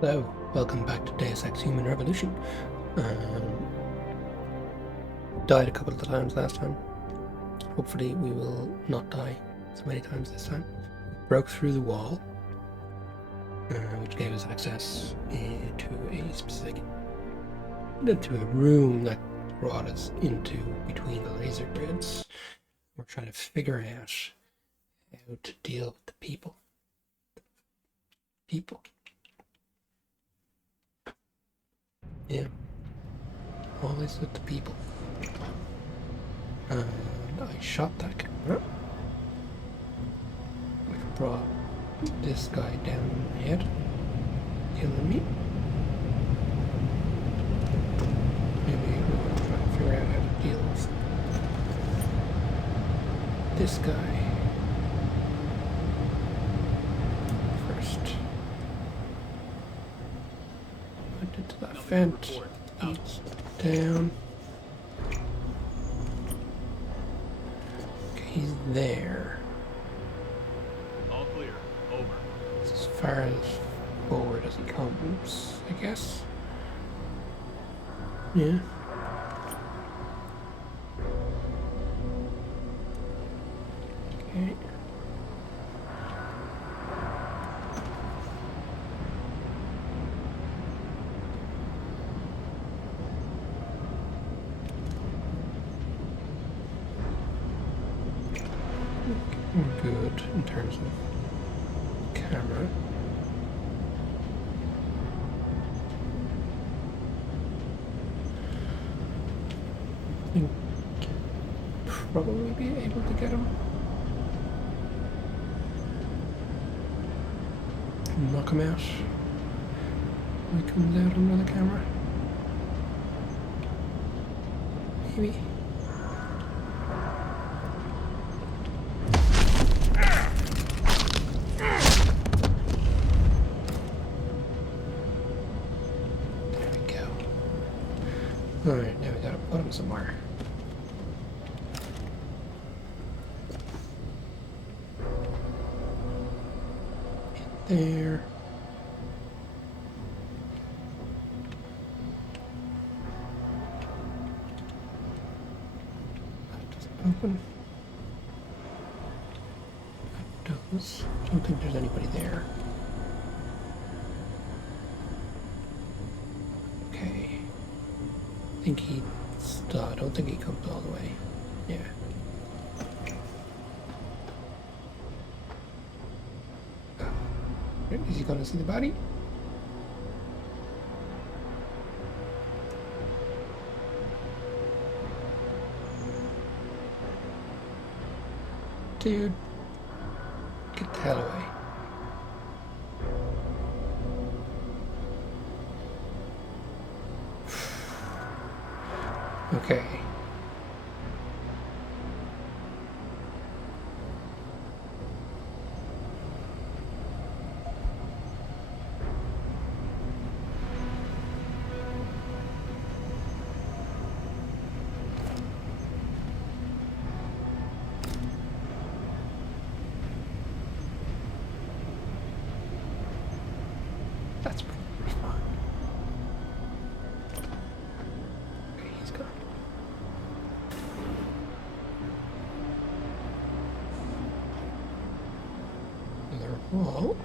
Hello, welcome back to Deus Ex Human Revolution. Died a couple of times last time. Hopefully we will not die so many times this time. Broke through the wall, which gave us access to a room that brought us into between the laser grids. We're trying to figure out how to deal with the people. Yeah. Always with the people. And I shot that camera, which brought this guy down ahead, killing me. Maybe we're going to try to figure out how to deal with this guy first. Went into that vent. He's down. Okay, he's there. All clear. Over. It's as far as forward as he comes, I guess. Yeah. Okay. We're good in terms of camera. I think probably be able to get him. Knock him out when he comes out under the camera. Maybe. There we go. Alright, now we gotta put him somewhere. There. That doesn't open. That does. Don't think there's anybody there. Okay. I think he I don't think he comes all the way. Yeah. Is he gonna see the body? Dude, get the hell away. Okay. That's pretty fine. Okay, he's gone. Another wall.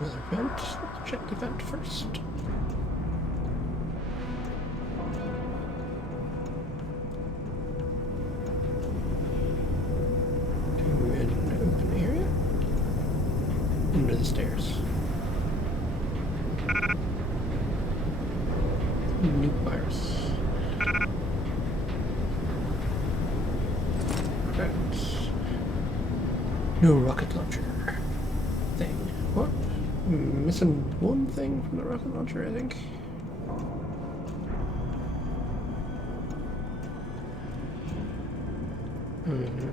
Another vent. Let's check the vent first. To an open area. Under the stairs. Nuke virus. Right. No rocket launcher thing. What? Missing one thing from the rocket launcher, I think.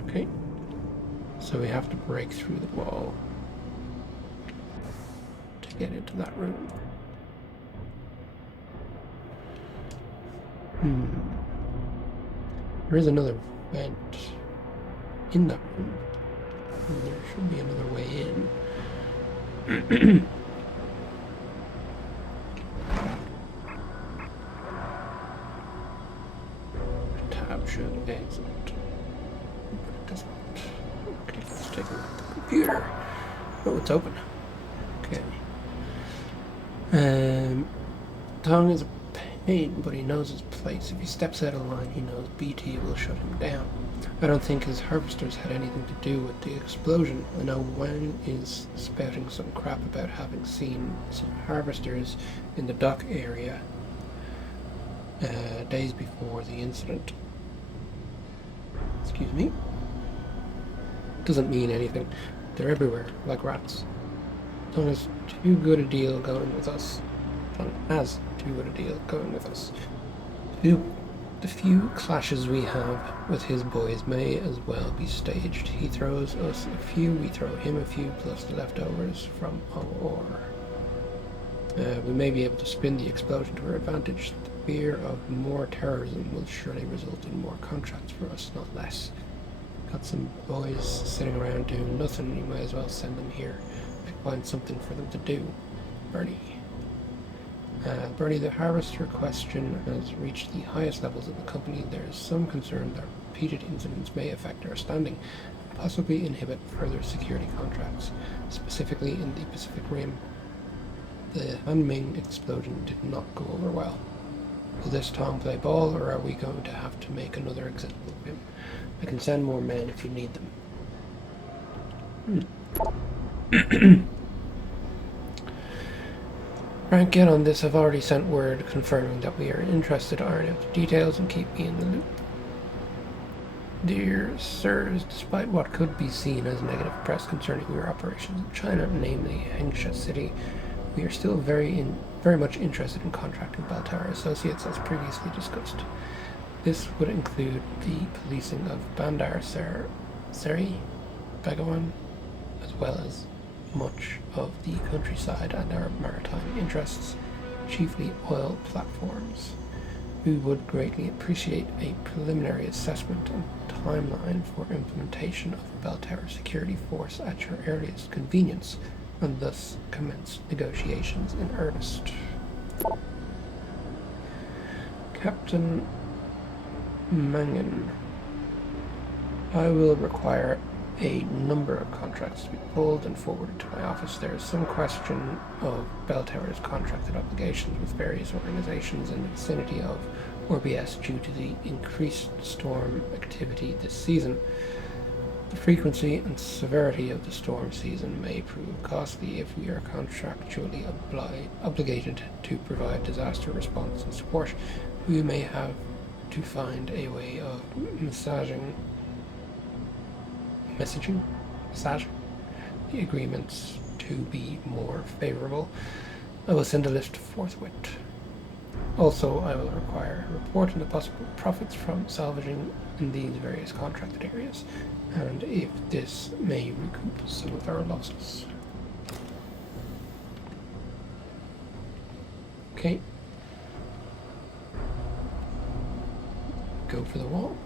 Okay. So we have to break through the wall to get into that room. There is another vent in that room. And there should be another way in. should exit. But it does not. Okay, let's take a look at the computer. Oh, it's open. Okay. Tong is a pain, but he knows his place. If he steps out of line, he knows BT will shut him down. I don't think his harvesters had anything to do with the explosion. I know Wang is spouting some crap about having seen some harvesters in the dock area days before the incident. Excuse me? Doesn't mean anything. They're everywhere, like rats. Tong has too good a deal going with us. Tong has too good a deal going with us. The few clashes we have with his boys may as well be staged. He throws us a few, we throw him a few, plus the leftovers from our ore. We may be able to spin the explosion to our advantage. The fear of more terrorism will surely result in more contracts for us, not less. Got some boys sitting around doing nothing, you might as well send them here. Find something for them to do. Bernie. Bernie, the harvester question has reached the highest levels of the company. There is some concern that repeated incidents may affect our standing and possibly inhibit further security contracts, specifically in the Pacific Rim. The Hanming explosion did not go over well. Will this Tom play ball, or are we going to have to make another example of him? I can send more men if you need them. Frank, get on this. I've already sent word confirming that we are interested. Iron out the details and keep me in the loop. Dear sirs, despite what could be seen as negative press concerning your operations in China, namely Hengsha City, we are still very much interested in contracting Baltara Associates as previously discussed. This would include the policing of Bandar Seri, Begawan, as well as much of the countryside and our maritime interests, chiefly oil platforms. We would greatly appreciate a preliminary assessment and timeline for implementation of Baltara Security Force at your earliest convenience, and thus commence negotiations in earnest. Captain Mangan, I will require a number of contracts to be pulled and forwarded to my office. There is some question of Bell Tower's contracted obligations with various organizations in the vicinity of ORBS due to the increased storm activity this season. The frequency and severity of the storm season may prove costly if we are contractually obligated to provide disaster response and support. We may have to find a way of massaging the agreements to be more favorable. I will send a list forthwith. Also, I will require a report on the possible profits from salvaging in these various contracted areas, and if this may recoup some of our losses. Okay. Go for the wall.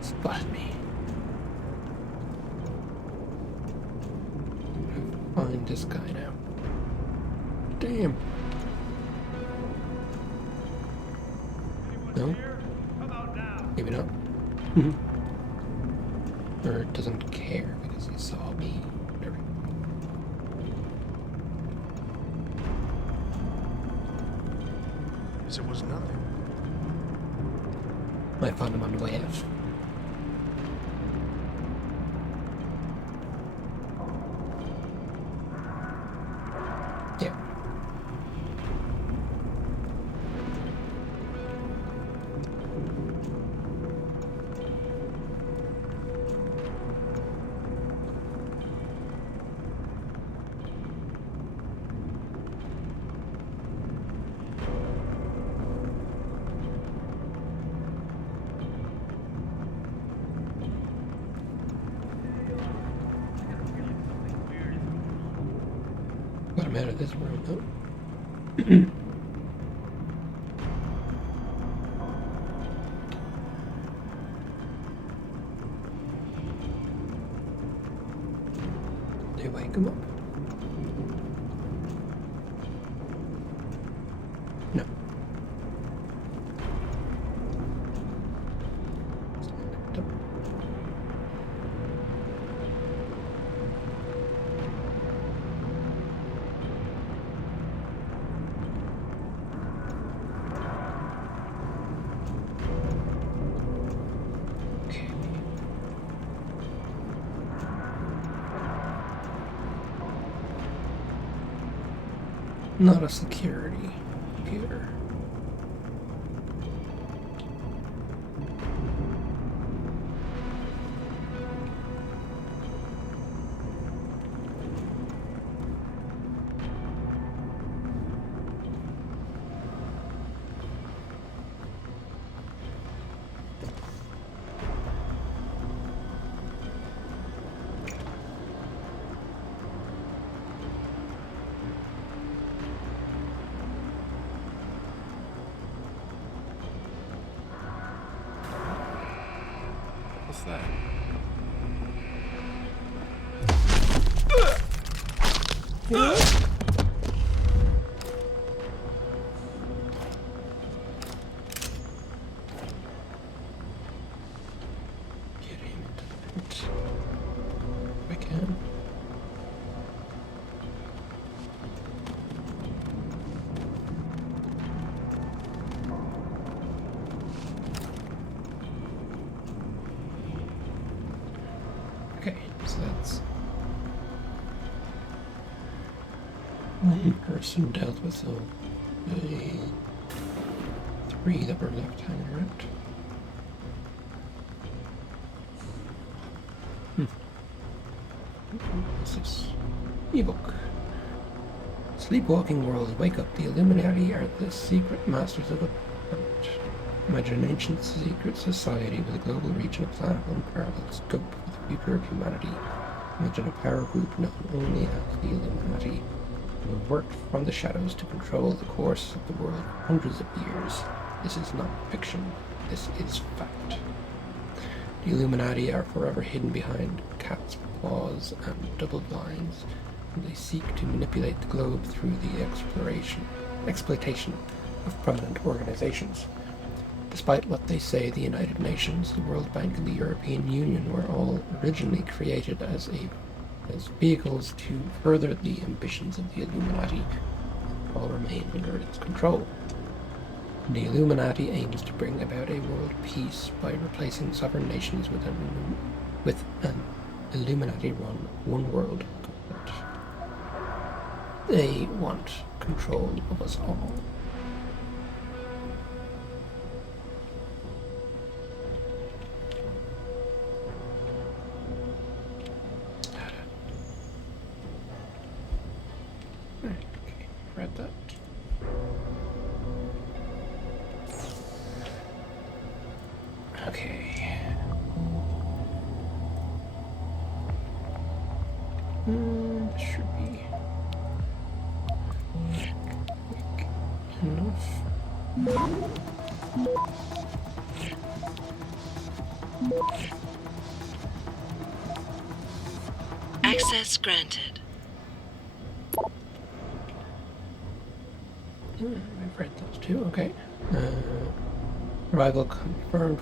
Spot me. Find this guy now. Damn. No? Maybe not. Or it doesn't care because he saw me. It was nothing. Might find him on the way out. Yeah. him out of this room, though. They wake him up. No. Not a security computer. What's that? Get him into the pit. If I can. Okay, so that's one person dealt with, so the 3 that were left hanging around. What's this? Ebook. Sleepwalking world, wake up. The Illuminati are the secret masters of the planet. Imagine an ancient secret society with a global reach and a plan of unparalleled scope for the future of humanity. Imagine a power group known only as the Illuminati, who have worked from the shadows to control the course of the world for hundreds of years. This is not fiction. This is fact. The Illuminati are forever hidden behind cat's paws and double blinds, and they seek to manipulate the globe through the exploitation of prominent organizations. Despite what they say, the United Nations, the World Bank, and the European Union were all originally created as vehicles to further the ambitions of the Illuminati, all remain under its control. The Illuminati aims to bring about a world peace by replacing sovereign nations with an Illuminati-run one-world government. They want control of us all. Okay, read that. Okay. This should be quick enough. Access granted. I've read those too, okay. Arrival confirmed.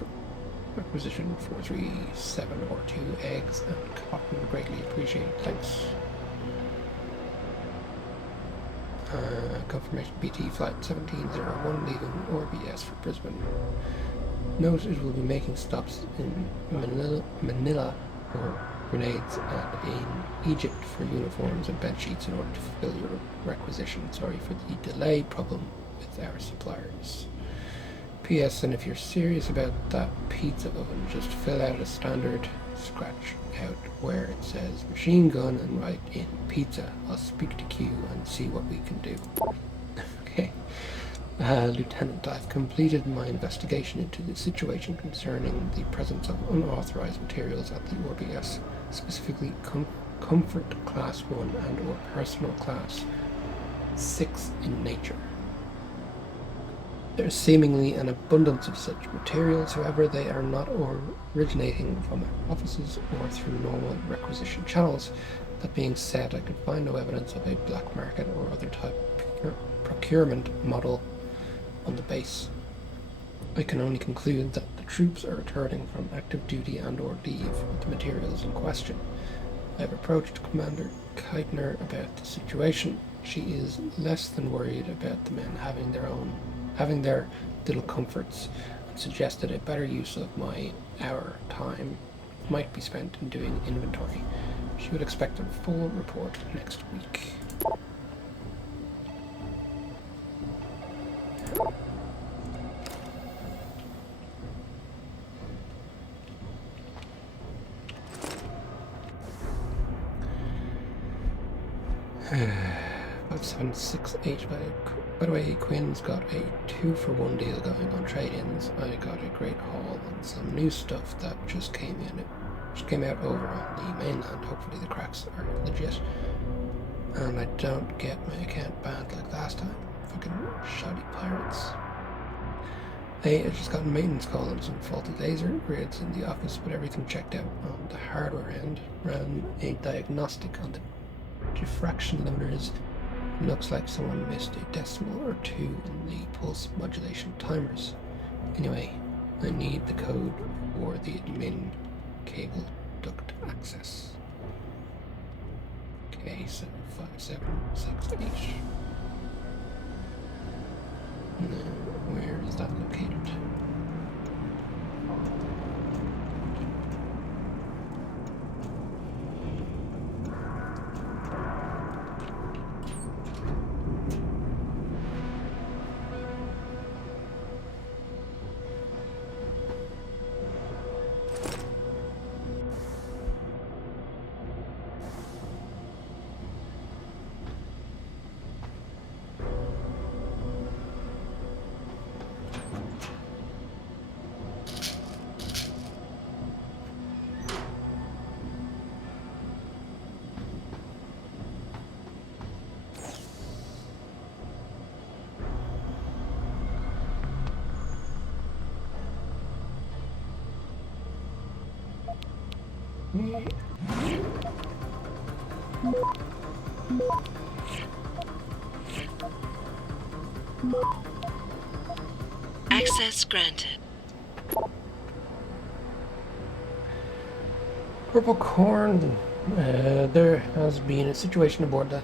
Requisition 43742 eggs and cotton, greatly appreciated, thanks. Confirmation BT flight 1701 leaving ORBS for Brisbane. Note it will be making stops in Manila for grenades and in Egypt for uniforms and bed sheets in order to fulfill your requisition. Sorry for the delay problem with our suppliers. P.S. And if you're serious about that pizza oven, just fill out a standard, scratch out where it says machine gun and write in pizza. I'll speak to Q and see what we can do. Okay. Lieutenant, I've completed my investigation into the situation concerning the presence of unauthorized materials at the ORBS, specifically Comfort Class 1 and or Personal Class 6 in nature. There is seemingly an abundance of such materials, however they are not originating from our offices or through normal requisition channels. That being said, I could find no evidence of a black market or other type of procurement model on the base. I can only conclude that the troops are returning from active duty and or leave with the materials in question. I have approached Commander Keitner about the situation. She is less than worried about the men having their little comforts, and suggested a better use of our time might be spent in doing inventory. She would expect a full report next week. About 768. By the way, Quinn's got a 2-for-1 deal going on trade-ins. I got a great haul on some new stuff that just came out over on the mainland. Hopefully the cracks are legit. And I don't get my account banned like last time. Fucking shoddy pirates. Hey, I just got a maintenance call on some faulty laser grids in the office, but everything checked out on the hardware end. Ran a diagnostic on the diffraction limiters. Looks like someone missed a decimal or 2 in the pulse modulation timers. Anyway, I need the code for the admin cable duct access. Okay, 75768. Now, where is that located? Access granted. Purple Corn. There has been a situation aboard the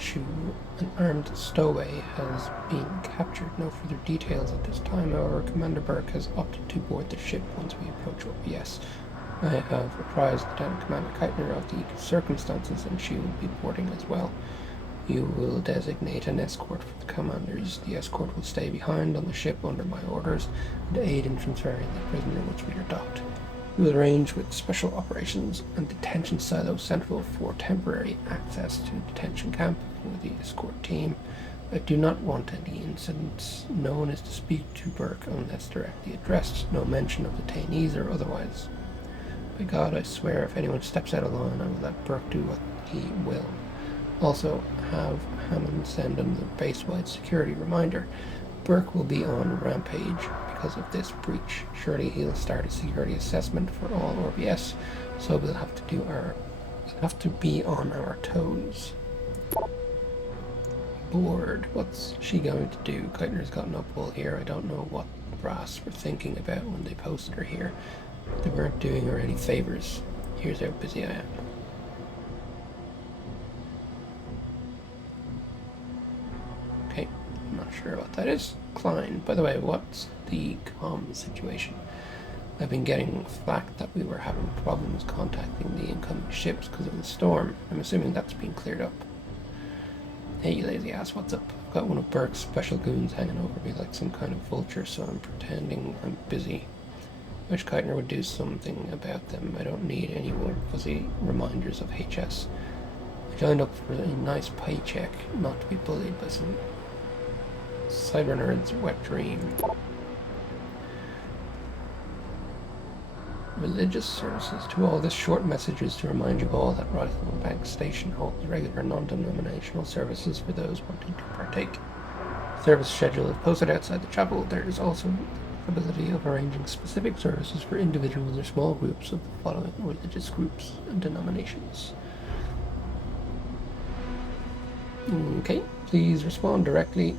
Chu. An armed stowaway has been captured. No further details at this time. However, Commander Burke has opted to board the ship once we approach OBS. I have apprised Lieutenant Commander Keitner of the circumstances, and she will be boarding as well. You will designate an escort for the commanders. The escort will stay behind on the ship under my orders and aid in transferring the prisoner once we are docked. We will arrange with Special Operations and Detention Silo Central for temporary access to detention camp for the escort team. I do not want any incidents. No one is to speak to Burke unless directly addressed. No mention of detainees or otherwise. By God, I swear if anyone steps out of line, I will let Burke do what he will. Also, have Hammond send another base-wide security reminder. Burke will be on rampage because of this breach. Surely he'll start a security assessment for all RBS, so we'll have to be on our toes. Board. What's she going to do? Keitner's got no pull here. I don't know what the brass were thinking about when they posted her here. They weren't doing her any favors. Here's how busy I am. Okay, I'm not sure what that is. Klein. By the way, what's the comm situation? I've been getting flack that we were having problems contacting the incoming ships because of the storm. I'm assuming that's been cleared up. Hey, you lazy ass, what's up? I've got one of Burke's special goons hanging over me like some kind of vulture, so I'm pretending I'm busy. I wish Keitner would do something about them. I don't need any more fuzzy reminders of HS. I signed up for a nice paycheck, not to be bullied by some cyber nerd's wet dream. religious services. To all, this short message is to remind you all that Rifle Bank Station holds regular non-denominational services for those wanting to partake. Service schedule is posted outside the chapel. There is also the ability of arranging specific services for individuals or small groups of the following religious groups and denominations. Okay, please respond directly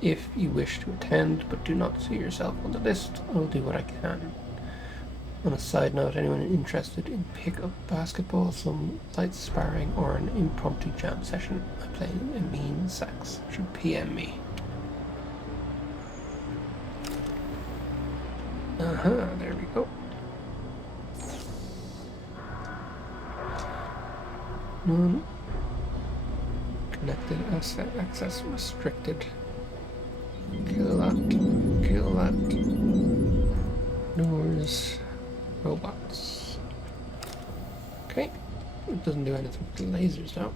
if you wish to attend, but do not see yourself on the list. I will do what I can. On a side note, anyone interested in pick-up basketball, some light sparring, or an impromptu jam session, I play a mean sax, should PM me. There we go. None. Connected asset access restricted. Kill that. Kill that. Doors. Robots. Okay. It doesn't do anything with the lasers though.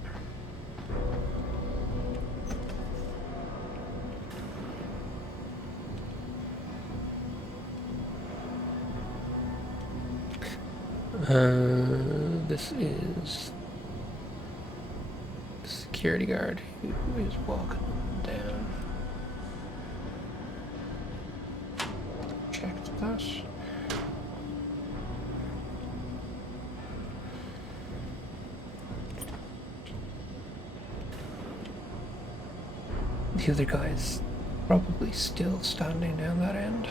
This is the security guard who is walking down. Checked that. The other guy's probably still standing down that end.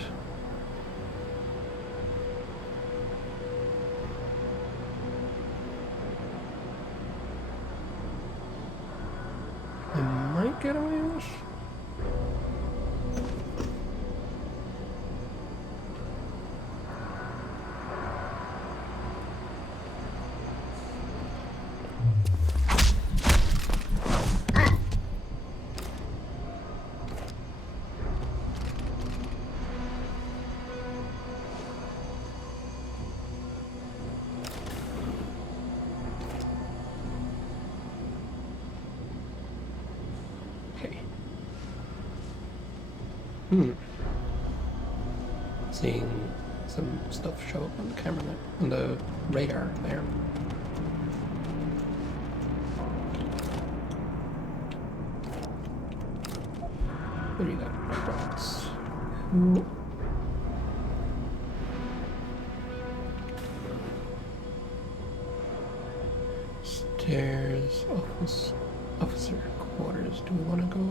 I might get away with it. Seeing some stuff show up on the camera there, on the radar there. What do you got? Robots. Cool. Stairs, officer quarters. Do we want to go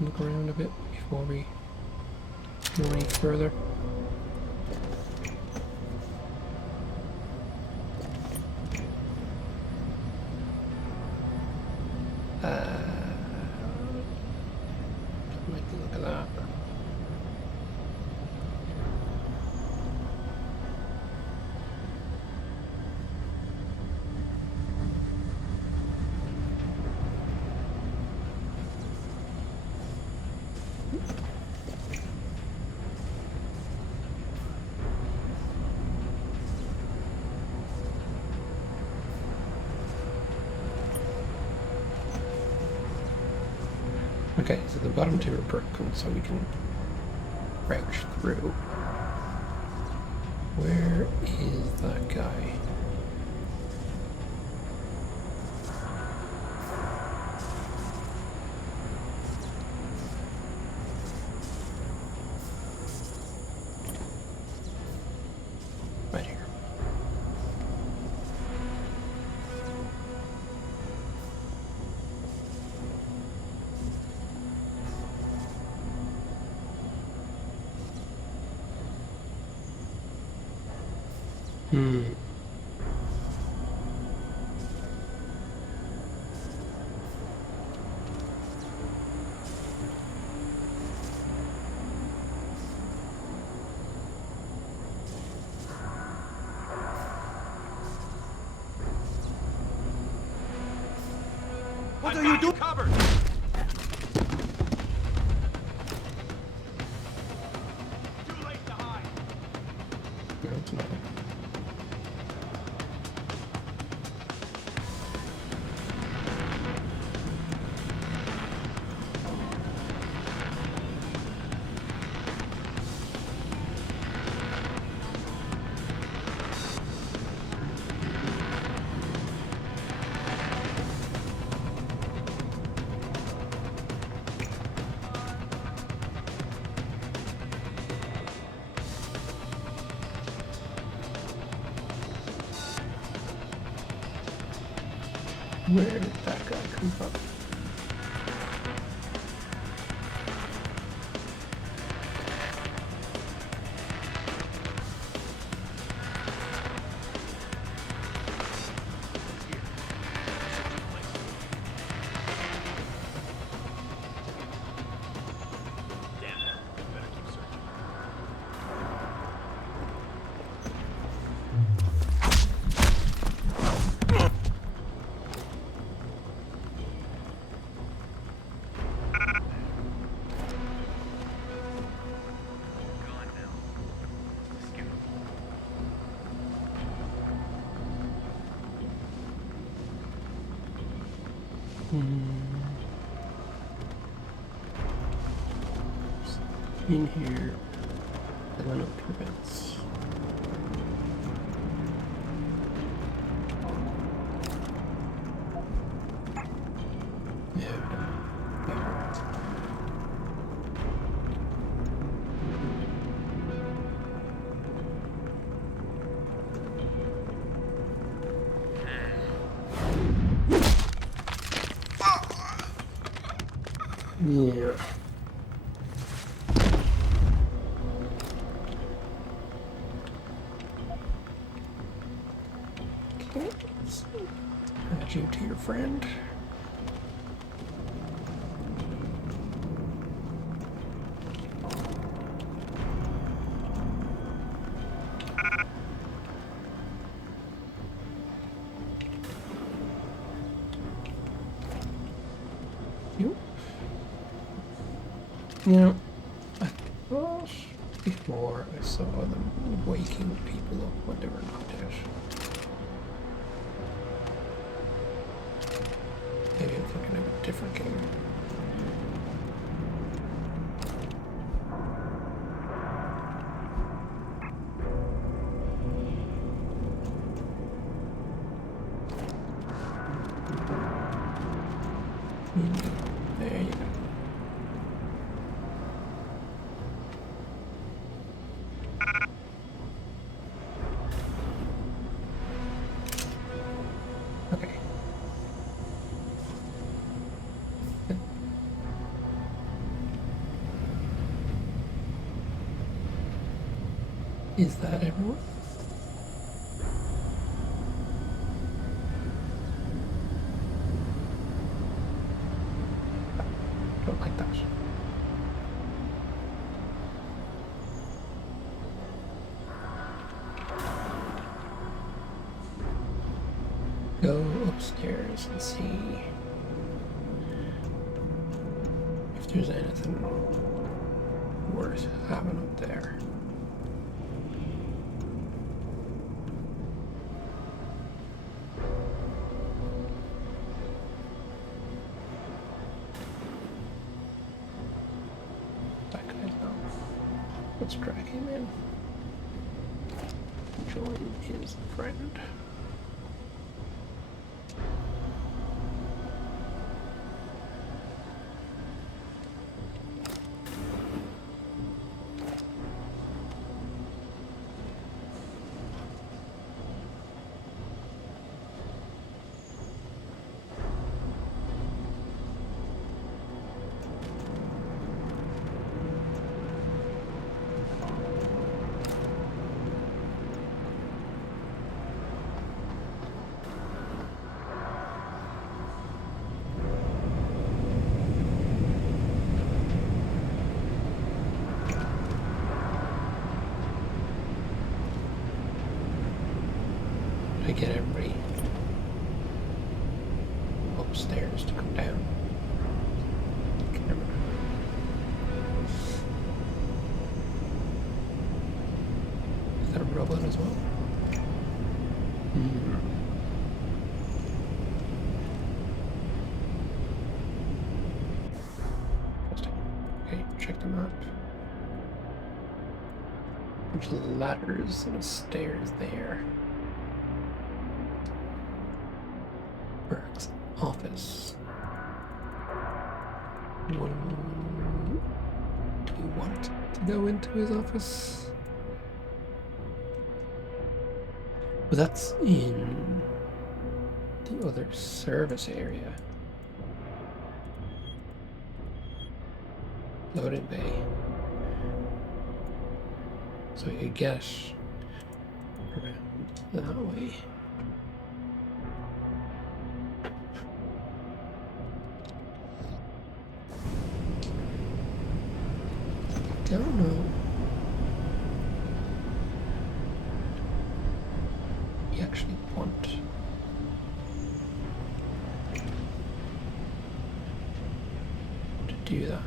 look around a bit before we go any further? Like to look at that. Okay, so the bottom two are broken, so we can crouch through. Where is that guy? Right here. What are you doing? Covered. Too late to hide. No, it's not. Where did that guy come from? In here, element prevents. Yeah. Okay, let's add you to your friend. You know, I thought before I saw them waking people up when they were knocked out. Maybe I'm thinking of a different game. There you go. Okay. Is that everyone? Don't like that. Go upstairs and see if there's anything worth having up there. That guy's not. Let's drag him in. Join his friend. I get everybody upstairs to come down. Camera. Is that a robot as well? Interesting. Okay, check the map. There's ladders and stairs there. Burke's office. Do we want to go into his office? But that's in the the other service area. Loading bay. So you get around that way. Don't know. You actually want to do that.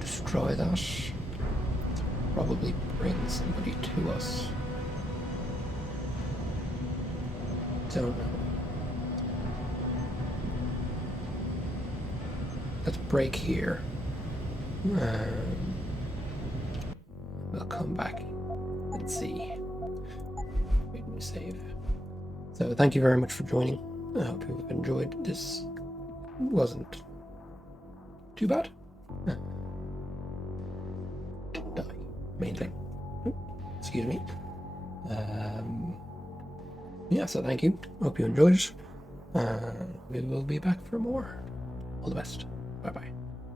Destroy that. Probably bring somebody to us. Don't know. Let's break here. We'll come back and see. Wait, let me save. So thank you very much for joining. I hope you've enjoyed this. Wasn't too bad. Didn't die. Main thing. Excuse me. Yeah, so thank you. Hope you enjoyed it. We will be back for more. All the best. Bye bye.